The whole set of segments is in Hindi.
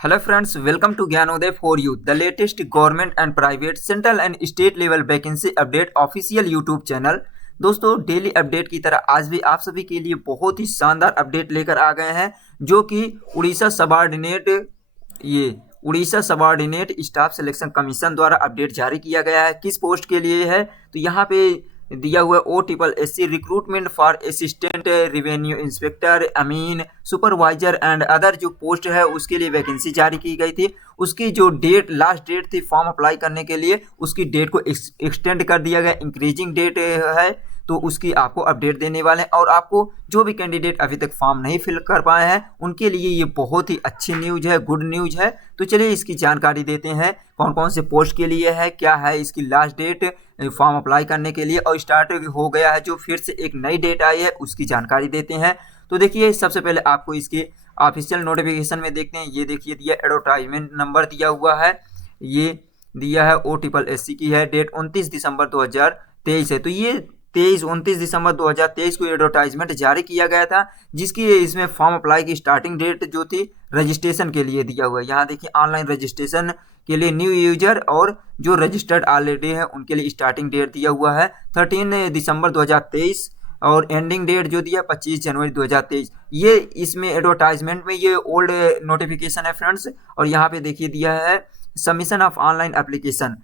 Hello friends, welcome to Gyanodaya for You, the latest government and private, central and state level vacancy update official YouTube channel. दोस्तों डेली अपडेट की तरह आज भी आप सभी के लिए बहुत ही शानदार अपडेट लेकर आ गए हैं, जो कि Orissa subordinate staff selection commission द्वारा अपडेट जारी किया गया है। किस पोस्ट के लिए है तो यहाँ पे दिया हुआ OSSC recruitment for assistant revenue inspector अमीन सुपरवाइजर एंड अदर जो पोस्ट है उसके लिए वैकेंसी जारी की गई थी। उसकी जो लास्ट डेट थी फॉर्म अप्लाई करने के लिए, उसकी डेट को एक्सटेंड कर दिया गया, इंक्रीजिंग डेट है, तो उसकी आपको अपडेट देने वाले हैं। और आपको जो भी कैंडिडेट अभी तक फॉर्म नहीं फिल कर पाए हैं उनके लिए ये बहुत ही अच्छी न्यूज है, गुड न्यूज है। तो चलिए इसकी जानकारी देते हैं, कौन कौन से पोस्ट के लिए है, क्या है इसकी लास्ट डेट फॉर्म अप्लाई करने के लिए, और स्टार्ट हो गया है जो फिर से एक नई डेट आई है उसकी जानकारी देते हैं। तो देखिए सबसे पहले आपको इसके ऑफिशियल नोटिफिकेशन में देखते हैं। ये देखिए दिया एडवर्टाइजमेंट नंबर दिया हुआ है, ये दिया है OSSC की है, डेट 29 दिसंबर 2023 है। तो ये 29 दिसंबर 2023 को एडवर्टाइजमेंट जारी किया गया था, जिसकी इसमें फॉर्म अप्लाई की स्टार्टिंग डेट जो थी रजिस्ट्रेशन के लिए दिया हुआ है। यहाँ देखिए ऑनलाइन रजिस्ट्रेशन के लिए न्यू यूजर और जो रजिस्टर्ड ऑलरेडी है उनके लिए स्टार्टिंग डेट दिया हुआ है 13 दिसंबर 2023 और एंडिंग डेट जो दिया 25 जनवरी 2023। ये इसमें एडवर्टाइजमेंट में ये ओल्ड नोटिफिकेशन है फ्रेंड्स। और यहाँ पे देखिए दिया है submission of online application.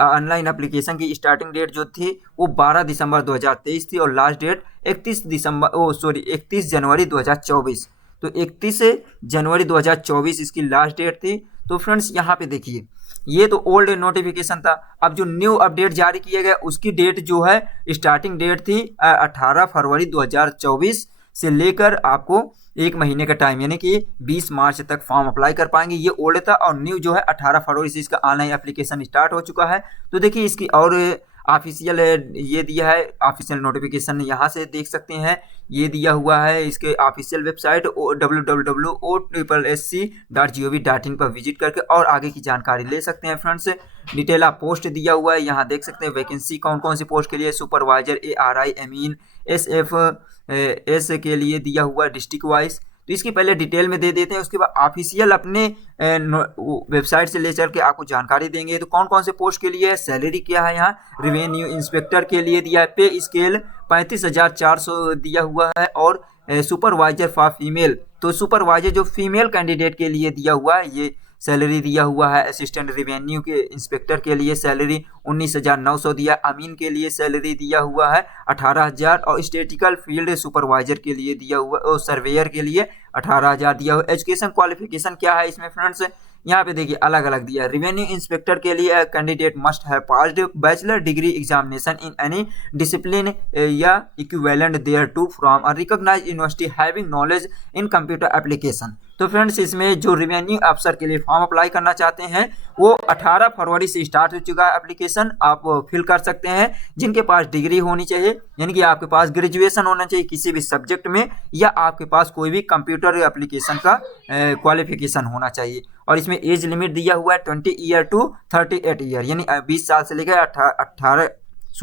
Online application की स्टार्टिंग डेट जो थी वो 12 दिसंबर 2023 थी और लास्ट डेट 31 जनवरी 2024। तो 31 जनवरी 2024 इसकी लास्ट डेट थी। तो फ्रेंड्स यहाँ पे देखिए ये तो ओल्ड नोटिफिकेशन था, अब जो न्यू अपडेट जारी किया गया उसकी डेट जो है स्टार्टिंग डेट थी 18 फरवरी 2024 से लेकर आपको एक महीने का टाइम यानी कि 20 मार्च तक फॉर्म अप्लाई कर पाएंगे। ये ओल्ड था और न्यू जो है 18 फरवरी से इसका ऑनलाइन एप्लीकेशन स्टार्ट हो चुका है। तो देखिए इसकी और ऑफिशियल ये दिया है, ऑफिशियल नोटिफिकेशन यहाँ से देख सकते हैं, ये दिया हुआ है इसके ऑफिशियल वेबसाइट www.ossc.gov.in पर विजिट करके और आगे की जानकारी ले सकते हैं फ्रेंड्स। डिटेल आप पोस्ट दिया हुआ है, यहाँ देख सकते हैं वैकेंसी कौन कौन सी पोस्ट के लिए, सुपरवाइजर ARI अमीन SFS के लिए दिया हुआ है डिस्ट्रिक्ट वाइज। तो इसकी पहले डिटेल में दे देते हैं, उसके बाद ऑफिशियल अपने वेबसाइट से ले चल के आपको जानकारी देंगे। तो कौन कौन से पोस्ट के लिए है, सैलरी क्या है, यहाँ रेवेन्यू इंस्पेक्टर के लिए दिया है पे स्केल 35,400 दिया हुआ है और सुपरवाइजर फॉर फीमेल, तो सुपरवाइजर जो फीमेल कैंडिडेट के लिए दिया हुआ है ये सैलरी दिया हुआ है। असिस्टेंट रेवेन्यू के इंस्पेक्टर के लिए सैलरी 19,900 दिया, अमीन के लिए सैलरी दिया हुआ है 18,000 और स्टेटिकल फील्ड सुपरवाइजर के लिए दिया हुआ और सर्वेयर के लिए 18,000 दिया हुआ। एजुकेशन क्वालिफिकेशन क्या है इसमें फ्रेंड्स, यहाँ पे देखिए अलग अलग दिया है। रेवेन्यू इंस्पेक्टर के लिए candidate must have passed bachelor degree examination in any discipline या equivalent there to from a recognised university having knowledge in computer application. तो फ्रेंड्स इसमें जो रेवेन्यू अफसर के लिए फॉर्म अप्लाई करना चाहते हैं वो 18 फरवरी से स्टार्ट हो चुका है एप्लीकेशन, आप फिल कर सकते हैं। जिनके पास डिग्री होनी चाहिए यानी कि आपके पास ग्रेजुएशन होना चाहिए किसी भी सब्जेक्ट में, या आपके पास कोई भी कंप्यूटर एप्लीकेशन का क्वालिफिकेशन होना चाहिए। और इसमें एज लिमिट दिया हुआ है 20 ईयर टू 38 ईयर यानी 20 साल से लेकर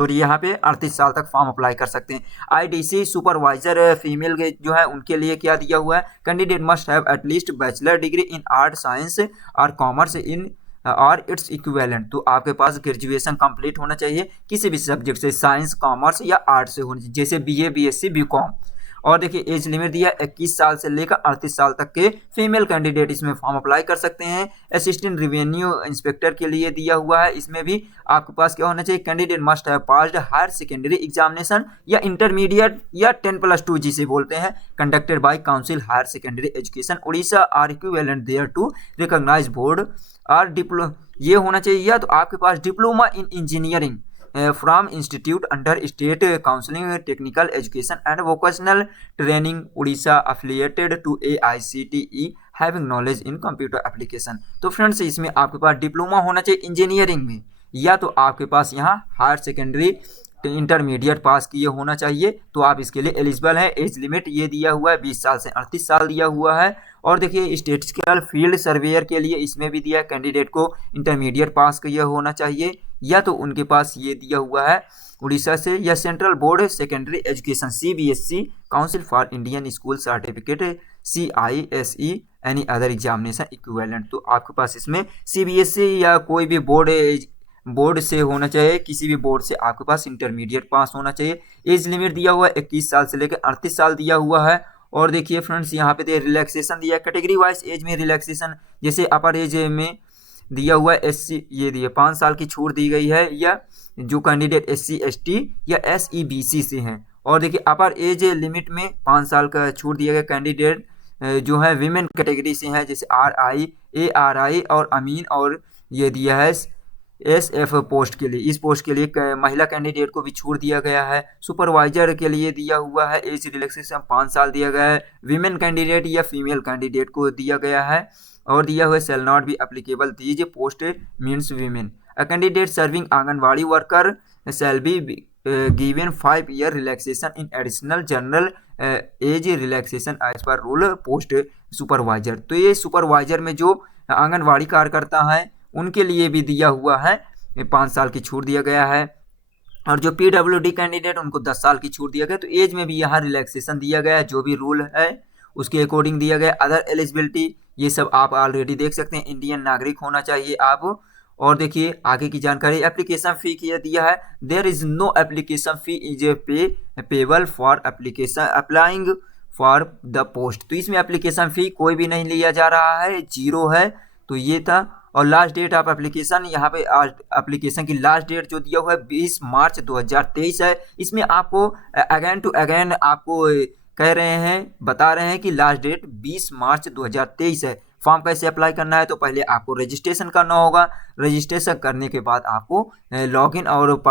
यहाँ पे 38 साल तक फॉर्म अप्लाई कर सकते हैं। IDC सुपरवाइजर फीमेल के जो है उनके लिए क्या दिया हुआ है, candidate must have at least bachelor degree in art science और कॉमर्स इन और इट्स इक्विवेलेंट। तो आपके पास ग्रेजुएशन कंप्लीट होना चाहिए किसी भी सब्जेक्ट से, साइंस कॉमर्स या आर्ट से होनी चाहिए, जैसे BA BSc BCom। और देखिए एज लिमिट दिया 21 साल से लेकर 38 साल तक के फीमेल कैंडिडेट इसमें फॉर्म अप्लाई कर सकते हैं। असिस्टेंट रेवेन्यू इंस्पेक्टर के लिए दिया हुआ है, इसमें भी आपके पास क्या होना चाहिए, candidate must have passed higher secondary examination या इंटरमीडिएट या 10+2 जिसे बोलते हैं conducted by council higher secondary education Orissa or equivalent there to recognised board और ये होना चाहिए, या तो आपके पास diploma in engineering from institute under state counselling technical education and vocational training Orissa affiliated to AICTE having knowledge in computer application. तो फ्रेंड्स इसमें आपके पास डिप्लोमा होना चाहिए इंजीनियरिंग में, या तो आपके पास यहाँ हायर सेकेंडरी इंटरमीडिएट पास किए होना चाहिए, तो आप इसके लिए एलिजिबल है। एज लिमिट ये दिया हुआ है 20 साल से 38 साल दिया हुआ है। और देखिए स्टेटिस्टिकल फील्ड सर्वेयर के लिए इसमें भी दिया है, कैंडिडेट को इंटरमीडिएट पास किया होना चाहिए, या तो उनके पास ये दिया हुआ है उड़ीसा से या central board secondary education CBSE council for Indian school certificate CISE any other examination equivalent. तो आपके पास इसमें CBSE या कोई भी बोर्ड से होना चाहिए, किसी भी बोर्ड से आपके पास इंटरमीडिएट पास होना चाहिए। एज लिमिट दिया हुआ है 21 साल से लेकर 38 साल दिया हुआ है। और देखिए फ्रेंड्स यहाँ पे दिया रिलैक्सेशन दिया है, कैटेगरी वाइज एज में रिलैक्सेशन, जैसे अपर एज में दिया हुआ है SC, ये दिए 5 साल की छूट दी गई है, या जो कैंडिडेट SC ST या SEBC से हैं। और देखिए अपर एज लिमिट में 5 साल का छूट दिया गया कैंडिडेट जो है विमेन कैटेगरी से हैं, जैसे RI ARI और अमीन, और ये दिया है SF पोस्ट के लिए, इस पोस्ट के लिए महिला कैंडिडेट को भी छूट दिया गया है। सुपरवाइजर के लिए दिया हुआ है एज रिलैक्सेशन 5 साल दिया गया है, विमेन कैंडिडेट या फीमेल कैंडिडेट को दिया गया है। और दिया हुआ shall not be applicable these post means women. A candidate serving anganwadi worker shall be given 5 year relaxation in additional general age relaxation age per rule post supervisor. तो ये सुपरवाइजर में जो आंगनवाड़ी कार्यकर्ता है उनके लिए भी दिया हुआ है 5 साल की छूट दिया गया है। और जो PWD कैंडिडेट उनको 10 साल की छूट दिया गया। तो एज में भी यहाँ रिलैक्सेशन दिया गया है, जो भी रूल है उसके अकॉर्डिंग दिया गया। अदर एलिजिबिलिटी ये सब आप ऑलरेडी देख सकते हैं, इंडियन नागरिक होना चाहिए आप। और देखिए आगे की जानकारी, एप्लीकेशन फ़ी किया दिया है, there is no application fee is payable for application applying for the post. तो इसमें एप्लीकेशन फ़ी कोई भी नहीं लिया जा रहा है, 0 है। तो ये था। और लास्ट डेट ऑफ एप्लीकेशन, यहाँ पे एप्लीकेशन की लास्ट डेट जो दिया हुआ है 20 मार्च 2023 है। इसमें आपको अगेन टू अगेन आपको कह रहे हैं, बता रहे हैं कि लास्ट डेट 20 मार्च 2023 है। फॉर्म कैसे अप्लाई करना है, तो पहले आपको रजिस्ट्रेशन करना होगा। रजिस्ट्रेशन करने के बाद आपको लॉगिन और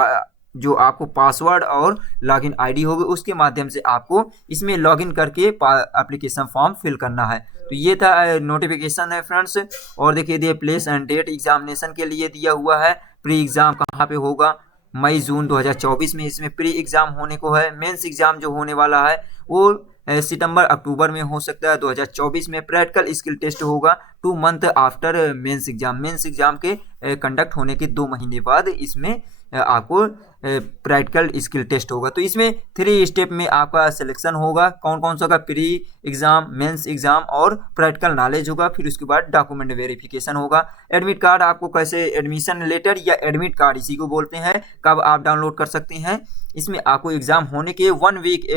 जो आपको पासवर्ड और लॉगिन आईडी होगी उसके माध्यम से आपको इसमें लॉगिन करके एप्लीकेशन फॉर्म फिल करना है। तो ये था नोटिफिकेशन है फ्रेंड्स। और देखिए दिए प्लेस एंड डेट एग्जामिनेशन के लिए दिया हुआ है। प्री एग्ज़ाम कहाँ पे होगा, मई जून 2024 में इसमें प्री एग्ज़ाम होने को है। मेंस एग्ज़ाम जो होने वाला है वो सितंबर अक्टूबर में हो सकता है 2024 में। प्रैक्टिकल स्किल टेस्ट होगा 2 month after mains exam. Mains exam के कंडक्ट होने के 2 महीने बाद इसमें आपको प्रैक्टिकल स्किल टेस्ट होगा। तो इसमें 3 स्टेप में आपका सिलेक्शन होगा, कौन कौन सा का, प्री एग्ज़ाम, मेंस एग्ज़ाम और प्रैक्टिकल नॉलेज होगा। फिर उसके बाद डॉक्यूमेंट वेरिफिकेशन होगा। एडमिट कार्ड आपको कैसे, एडमिशन लेटर या एडमिट कार्ड इसी को बोलते हैं, कब आप डाउनलोड कर सकते हैं। इसमें आपको एग्ज़ाम होने के 1 वीक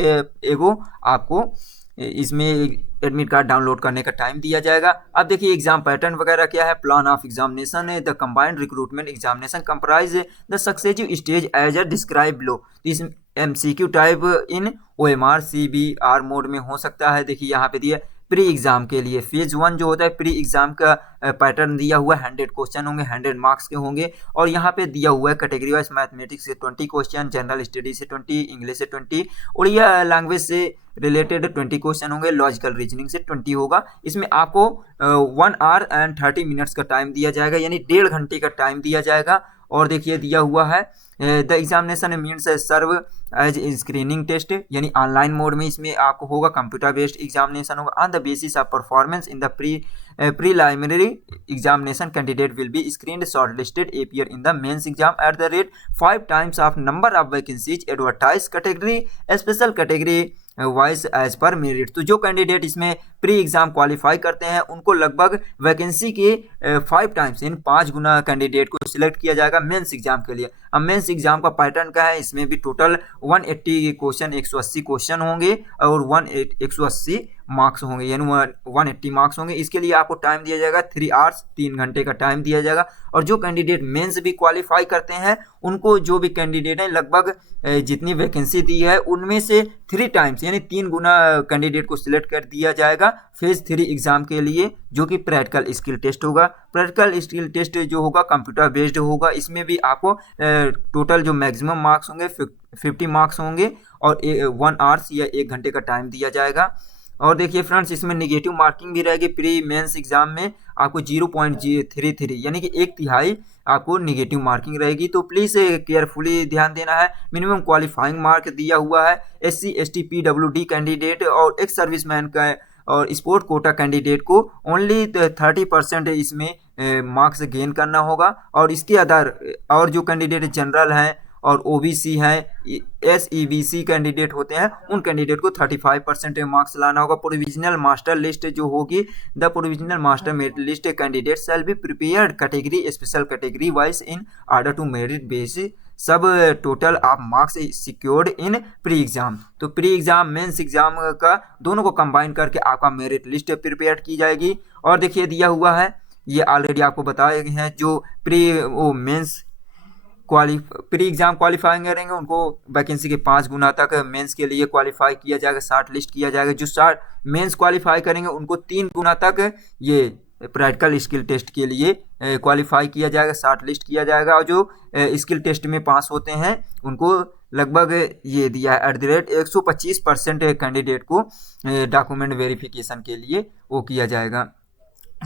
एगो आपको इसमें एडमिट कार्ड डाउनलोड करने का टाइम दिया जाएगा। अब देखिए एग्जाम पैटर्न वगैरह क्या है। प्लान ऑफ एग्जामिनेशन है, the combined recruitment examination comprise the successive stage as a describe लो। इस MCQ type in OMR CBR mode में हो सकता है। देखिए यहाँ पे दिया प्री एग्जाम के लिए फेज 1 जो होता है, प्री एग्जाम का पैटर्न दिया हुआ है, 100 क्वेश्चन होंगे, 100 मार्क्स के होंगे। और यहाँ पे दिया हुआ है कैटेगरी वाइज, मैथमेटिक्स से 20 क्वेश्चन, जनरल स्टडी से 20, इंग्लिश से 20, उड़िया लैंग्वेज से रिलेटेड 20 क्वेश्चन होंगे, लॉजिकल रीजनिंग से 20 होगा। इसमें आपको 1 आवर एंड 30 मिनट्स का टाइम दिया जाएगा, यानी 1.5 घंटे का टाइम दिया जाएगा। और देखिए दिया हुआ है the examination means serve as screening test, यानी ऑनलाइन मोड में इसमें आपको होगा। कंप्यूटर बेस्ड एग्जामिनेशन होगा। On the basis of performance in the preliminary examination candidate will be screened, shortlisted, appear in the mains exam at the rate 5 times of number of vacancies advertised category special category wise as per merit. तो जो कैंडिडेट इसमें प्री एग्जाम क्वालिफाई करते हैं उनको लगभग वैकेंसी के 5 टाइम्स, यानी 5 गुना कैंडिडेट को सिलेक्ट किया जाएगा मेंस एग्जाम के लिए। अब मेंस एग्जाम का पैटर्न क्या है, इसमें भी टोटल 180 क्वेश्चन, 180 क्वेश्चन होंगे और 180 मार्क्स होंगे, यानी 180 मार्क्स होंगे। इसके लिए आपको टाइम दिया जाएगा 3 आवर्स, 3 घंटे का टाइम दिया जाएगा। और जो कैंडिडेट मेंस भी क्वालिफाई करते हैं उनको, जो भी कैंडिडेट हैं, लगभग जितनी वैकेंसी दी है उनमें से 3 टाइम्स, यानी 3 गुना कैंडिडेट को सिलेक्ट कर दिया जाएगा फेज 3 एग्जाम के लिए, जो कि प्रैक्टिकल स्किल टेस्ट होगा। प्रैक्टिकल स्किल टेस्ट जो होगा कंप्यूटर बेस्ड होगा। इसमें भी आपको टोटल जो मैक्सिमम मार्क्स होंगे 50 मार्क्स होंगे और 1 आवर्स या 1 घंटे का टाइम दिया जाएगा। और देखिए फ्रेंड्स इसमें नेगेटिव मार्किंग भी रहेगी। प्री मेंस एग्जाम में आपको 0.33 यानी कि 1/3 आपको नेगेटिव मार्किंग रहेगी। तो प्लीज़ केयरफुली ध्यान देना है। मिनिमम क्वालिफाइंग मार्क दिया हुआ है। SC ST PWD कैंडिडेट और एक्स सर्विसमैन का और स्पोर्ट कोटा कैंडिडेट को ओनली 30% इसमें मार्क्स गेन करना होगा। और इसके अदर और जो कैंडिडेट जनरल हैं और ओबीसी हैं, एसईबीसी कैंडिडेट होते हैं, उन कैंडिडेट को 35% मार्क्स लाना होगा। प्रोविजनल मास्टर लिस्ट जो होगी, the provisional master merit list candidate shall be prepared category special category wise in order to merit basis सब total of marks secured in pre exam. तो प्री एग्जाम मेंस एग्जाम का दोनों को कंबाइन करके आपका मेरिट लिस्ट प्रिपेयर की जाएगी। और देखिए दिया हुआ है, ये ऑलरेडी आपको बताए गए हैं, जो मेंस प्री एग्जाम क्वालिफाइंग करेंगे उनको वैकेंसी के 5 गुना तक मेंस के लिए क्वालिफाई किया जाएगा, शॉर्ट लिस्ट किया जाएगा। जो मेंस क्वालिफाई करेंगे उनको 3 गुना तक ये प्रैक्टिकल स्किल टेस्ट के लिए क्वालिफाई किया जाएगा, शॉर्ट लिस्ट किया जाएगा। और जो स्किल टेस्ट में पास होते हैं उनको लगभग ये दिया है @125% कैंडिडेट को डॉक्यूमेंट वेरिफिकेशन के लिए वो किया जाएगा,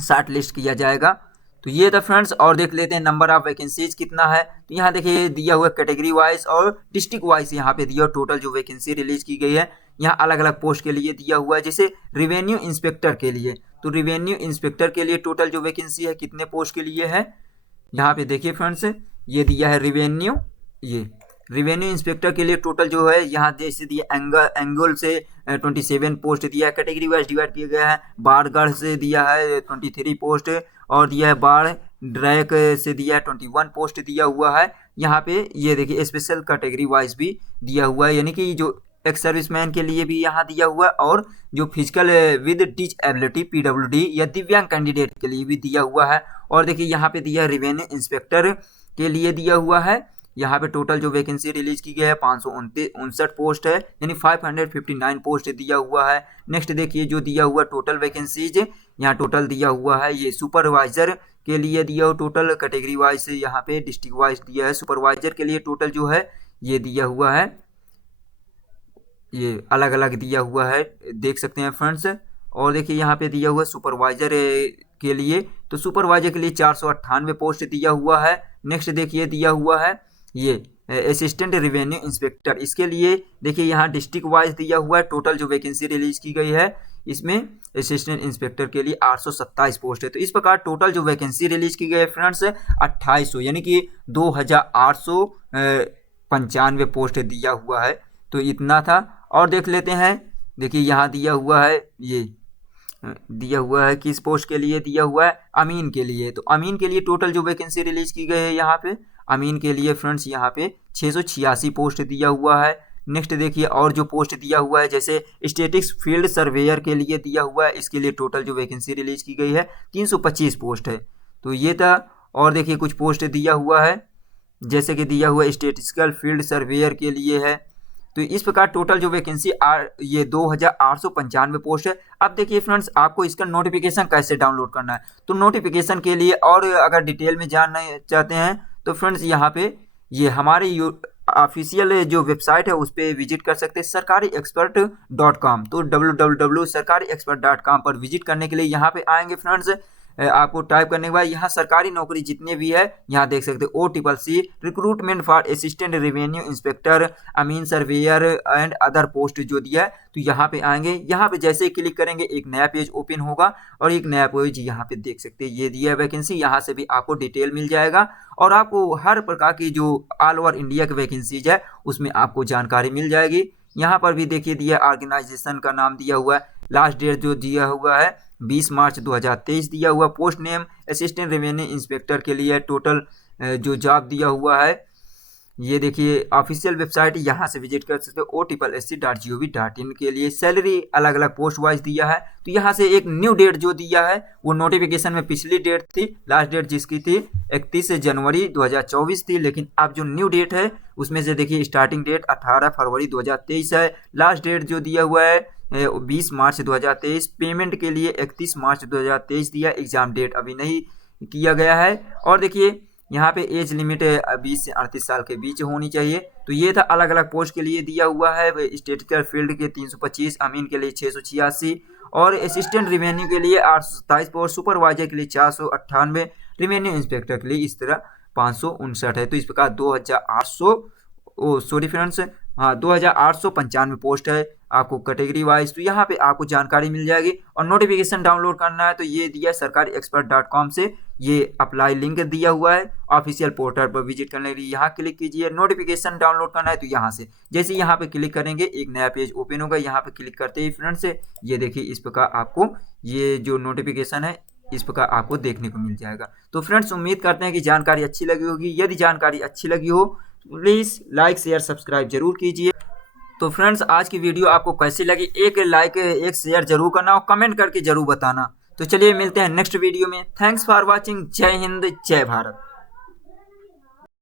शॉर्ट लिस्ट किया जाएगा। तो ये था फ्रेंड्स। और देख लेते हैं नंबर ऑफ वैकेंसीज कितना है। तो यहाँ देखिए दिया हुआ कैटेगरी वाइज और डिस्ट्रिक्ट वाइज यहाँ पे दिया टोटल जो वैकेंसी रिलीज की गई है। यहाँ अलग अलग पोस्ट के लिए दिया हुआ है, जैसे रिवेन्यू इंस्पेक्टर के लिए, तो रिवेन्यू इंस्पेक्टर के लिए टोटल जो वैकेंसी है कितने पोस्ट के लिए है, यहाँ पे देखिए फ्रेंड्स ये दिया है रिवेन्यू इंस्पेक्टर के लिए टोटल जो है यहाँ जैसे दिया एंगल से 27 पोस्ट दिया है, कैटेगरी वाइज डिवाइड किया गया है। बाढ़गढ़ से दिया है 23 पोस्ट और दिया है बाढ़ ड्रैक से दिया है 21 पोस्ट दिया हुआ है। यहाँ पे ये देखिए स्पेशल कैटेगरी वाइज भी दिया हुआ है, यानी कि जो एक्स सर्विसमैन के लिए भी यहाँ दिया हुआ है और जो फिजिकल विद डिसेबिलिटी PWD या दिव्यांग कैंडिडेट के लिए भी दिया हुआ है। और देखिए यहाँ पे दिया है रेवेन्यू इंस्पेक्टर के लिए दिया हुआ है। यहाँ पे टोटल जो वैकेंसी रिलीज की गई है 559 पोस्ट है, यानी 559 पोस्ट दिया हुआ है। नेक्स्ट देखिए जो दिया हुआ टोटल वैकेंसीज यहाँ टोटल दिया हुआ है, ये सुपरवाइजर के लिए दिया हुआ टोटल कैटेगरी वाइज से यहाँ पे डिस्ट्रिक्ट वाइज दिया है। सुपरवाइजर के लिए टोटल जो है ये दिया हुआ है, ये अलग अलग दिया हुआ है, देख सकते हैं फ्रेंड्स। और देखिए यहाँ पे दिया हुआ सुपरवाइजर के लिए, तो सुपरवाइजर के लिए 498 पोस्ट दिया हुआ है। नेक्स्ट देखिए दिया हुआ है ये असिस्टेंट रेवेन्यू इंस्पेक्टर, इसके लिए देखिए यहाँ डिस्ट्रिक्ट वाइज दिया हुआ है। टोटल जो वैकेंसी रिलीज की गई है इसमें असिस्टेंट इंस्पेक्टर के लिए 827 पोस्ट है। तो इस प्रकार टोटल जो वैकेंसी रिलीज की गई है फ्रेंड्स 2800 यानी कि 2895 पोस्ट दिया हुआ है। तो इतना था। और देख लेते हैं, देखिए यहाँ दिया हुआ है, ये दिया हुआ है किस पोस्ट के लिए दिया हुआ है, अमीन के लिए। तो अमीन के लिए टोटल जो वैकेंसी रिलीज की गई है यहाँ पे अमीन के लिए फ्रेंड्स यहाँ पे 686 पोस्ट दिया हुआ है। नेक्स्ट देखिए और जो पोस्ट दिया हुआ है जैसे स्टैटिक्स फील्ड सर्वेयर के लिए दिया हुआ है, इसके लिए टोटल जो वैकेंसी रिलीज की गई है 325 पोस्ट है। तो ये था। और देखिए कुछ पोस्ट दिया हुआ है जैसे कि दिया हुआ स्टैटिस्टिकल फील्ड सर्वेयर के लिए है। तो इस प्रकार टोटल जो वैकेंसी ये 2895 पोस्ट है। अब देखिए फ्रेंड्स आपको इसका नोटिफिकेशन कैसे डाउनलोड करना है। तो नोटिफिकेशन के लिए और अगर डिटेल में जानना चाहते हैं तो फ्रेंड्स यहाँ पे ये हमारे ऑफिशियल जो वेबसाइट है उस पर विजिट कर सकते हैं sarkariexpert.com। तो www.sarkariexpert.com पर विजिट करने के लिए यहाँ पे आएंगे फ्रेंड्स। आपको टाइप करने के बाद यहाँ सरकारी नौकरी जितने भी है यहाँ देख सकते हो OCCC recruitment for assistant revenue inspector अमीन सर्वेयर एंड अदर पोस्ट जो दिया है। तो यहाँ पे आएंगे, यहाँ पे जैसे ही क्लिक करेंगे एक नया पेज ओपन होगा और एक नया पेज यहाँ पे देख सकते हैं ये दिया है वैकेंसी। यहाँ से भी आपको डिटेल मिल जाएगा और आपको हर प्रकार की जो ऑल ओवर इंडिया की वैकेंसीज है उसमें आपको जानकारी मिल जाएगी। यहाँ पर भी देखिए दिया ऑर्गेनाइजेशन का नाम दिया हुआ है, लास्ट डेट जो दिया हुआ है 20 मार्च 2023 दिया हुआ। Post name assistant revenue inspector के लिए टोटल जो जॉब दिया हुआ है ये देखिए ऑफिशियल वेबसाइट यहाँ से विजिट कर सकते हो OCCC.gov.in के लिए। सैलरी अलग अलग पोस्ट वाइज दिया है। तो यहाँ से एक न्यू डेट जो दिया है वो नोटिफिकेशन में पिछली डेट थी, लास्ट डेट जिसकी थी 31 जनवरी 2024 थी, लेकिन अब जो न्यू डेट है उसमें से देखिए स्टार्टिंग डेट 18 फरवरी 2023 है, लास्ट डेट जो दिया हुआ है 20 मार्च 2023, पेमेंट के लिए 31 मार्च 2023 दिया, एग्जाम डेट अभी नहीं किया गया है। और देखिए यहाँ पे एज लिमिट 20 से 38 साल के बीच होनी चाहिए। तो ये था अलग अलग पोस्ट के लिए दिया हुआ है। स्टैटिस्टिकल फील्ड के 325, अमीन के लिए 686 और असिस्टेंट रेवेन्यू के लिए 827 पोस्ट, सुपरवाइजर के लिए 498, रेवेन्यू इंस्पेक्टर के लिए इस तरह 559 है। तो इस प्रकार 2895 पोस्ट है आपको कैटेगरी वाइज। तो यहाँ पे आपको जानकारी मिल जाएगी और नोटिफिकेशन डाउनलोड करना है तो ये दिया सरकारी एक्सपर्ट.com से ये अप्लाई लिंक दिया हुआ है। ऑफिशियल पोर्टल पर विजिट करने के लिए यहाँ क्लिक कीजिए। नोटिफिकेशन डाउनलोड करना है तो यहाँ से जैसे यहाँ पे क्लिक करेंगे एक नया पेज ओपन होगा। यहाँ पे क्लिक करते ही फ्रेंड्स ये देखिए इस प्रकार आपको ये जो नोटिफिकेशन है इस प्रकार आपको देखने को मिल जाएगा। तो फ्रेंड्स उम्मीद करते हैं कि जानकारी अच्छी लगी होगी। यदि जानकारी अच्छी लगी हो प्लीज़ लाइक शेयर सब्सक्राइब जरूर कीजिए। तो फ्रेंड्स आज की वीडियो आपको कैसी लगी एक लाइक एक शेयर जरूर करना और कमेंट करके जरूर बताना। तो चलिए मिलते हैं नेक्स्ट वीडियो में। Thanks for watching. जय हिंद जय भारत।